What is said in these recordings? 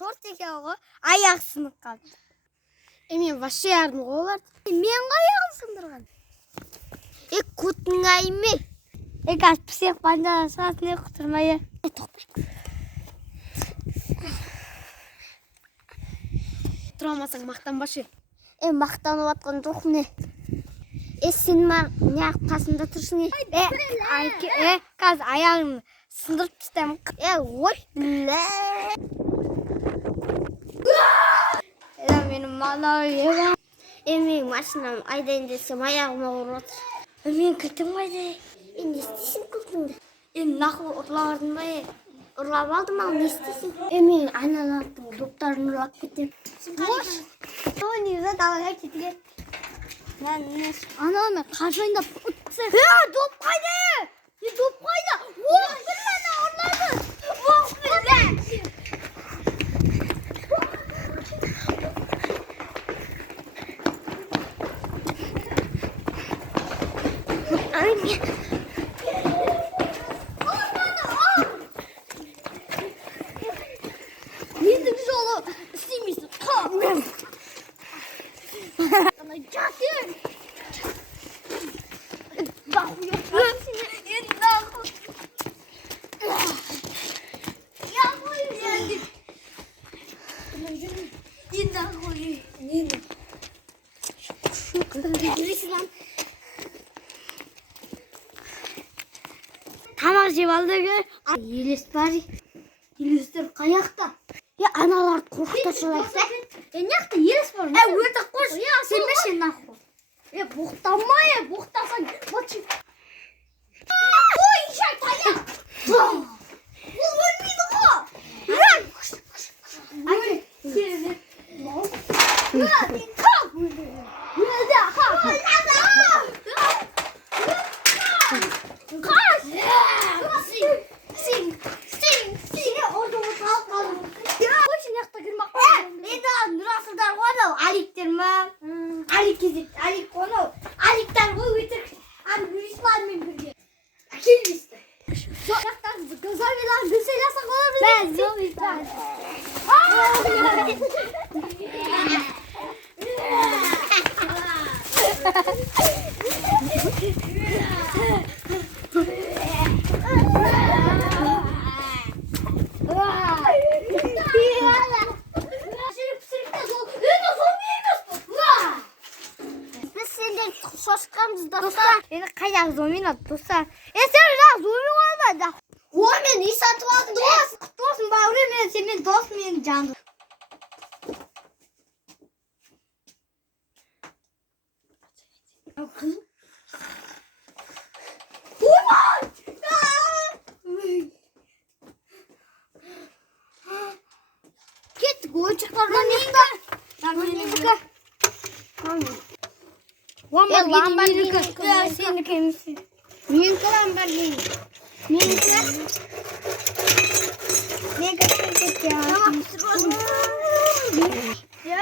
шорт екеуі аяқ сынып қалды. Мен вообще ярдым олар. Мен аяғым сындырған. Күтін ме? Қазір пісек банда сатыны құтырмайы. Тұрамасаң мақтанбашы. Мақтанып атқан жоқ не? Сен неғып қасымда тұршың не? Қазір аяғын сындырып түстем. Ой, біле. Менің мағынау ебі. Мен машинам айдайын десем аяғыма ұрып отыр. Мен кілтім қайдай. Не істейсің кілтіңді? Нақыл ұрлағардың ба? Ұрлап алдым ал, не істейсің? Мен аналардың доптарын ұрлап кетем. Бош! Негізі далаға кетіге. Аналармен қаршы ойындап ұтсың. Доп қайда? Доп қайда? Оқ бірлі ұрлады. Оқ бірлі. Ендігі жолы істемейсің. Жатыр. Нахуй өткен сені. Нахуй. Нахуй ендік. Нахуй. Жүресің лан. Тамақ жеп алды көр. Елес бар. Елестер қаяқта? Аналарды қорқыта шалайса. Неқті елес бар? Өті қош. Сенбешен нахуй. Бұқтамай, бұқтасаң. Ой, шай таяқ. Бұл өлмейді ғо. Әке, сені. Мен қап өлді. Өлді, қап. Қаш. Сені орды отыралып қалдым. Қойшын яқта кірмақ қалдым. Нұрасылдар қонау, аликтер ма? Алик кезет, алик қонау. Аликтар қой өтір. Үріслармен бірге. Келместі. Жақтан гүзавилар гүлселясың қолар білді? Бәз, жоқ итар. Достар, қайдағы зомин алып, достар. Сен жақ зомин қалмайды. Мен үй сатып алдым. Дос, бауырым, сен мен дос, мен жанды. Кеттік, ойыншықтардан ешті. Ламборгини сенікі емесі. Менікі ламборгини. Менікі? Менікі кетке.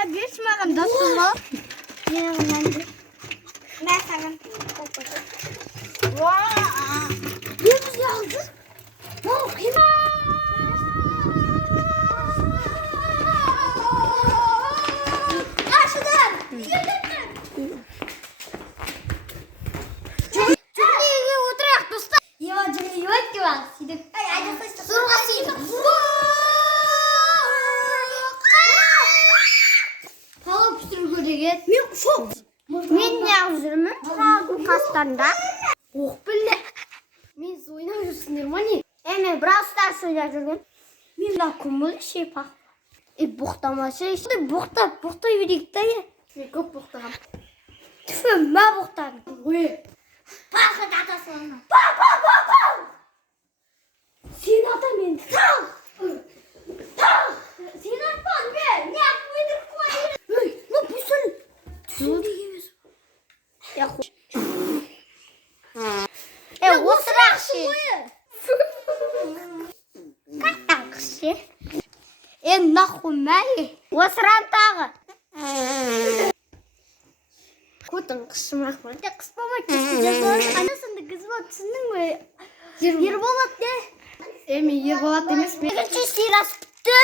Берші маған досым ба? Менің мәнді. Мен саған қоқ қойды. Не бізде алды? Қима! Қашыдар! Мен неғып жүрмін? Тұралдың қастарында. Оқ білі. Мен ойнап жүрсіңдер ма не? Мен Brawl Stars ойнап жүрген. Мен күміл шепақ. Бұқтамашы. Бұқтай берейік та е. Мен көп бұқтағам. Түфі, ма бұқтағым. Бақыт атасы олына. Бау! Сен ата мен тал! Сен атпан мен! Не ақ өйдіріп қойды? Бұл сөйлі. Түсінді емес. Осырақшы. Қақтақшы. Нахуй мәлі. Осыран тағы. Көтін қысымақ бар. Қыспамай кесті. Анасында қыз болады, түсіндің бе? Ерболат не? Ерболат емес. Екінші сирас күтті.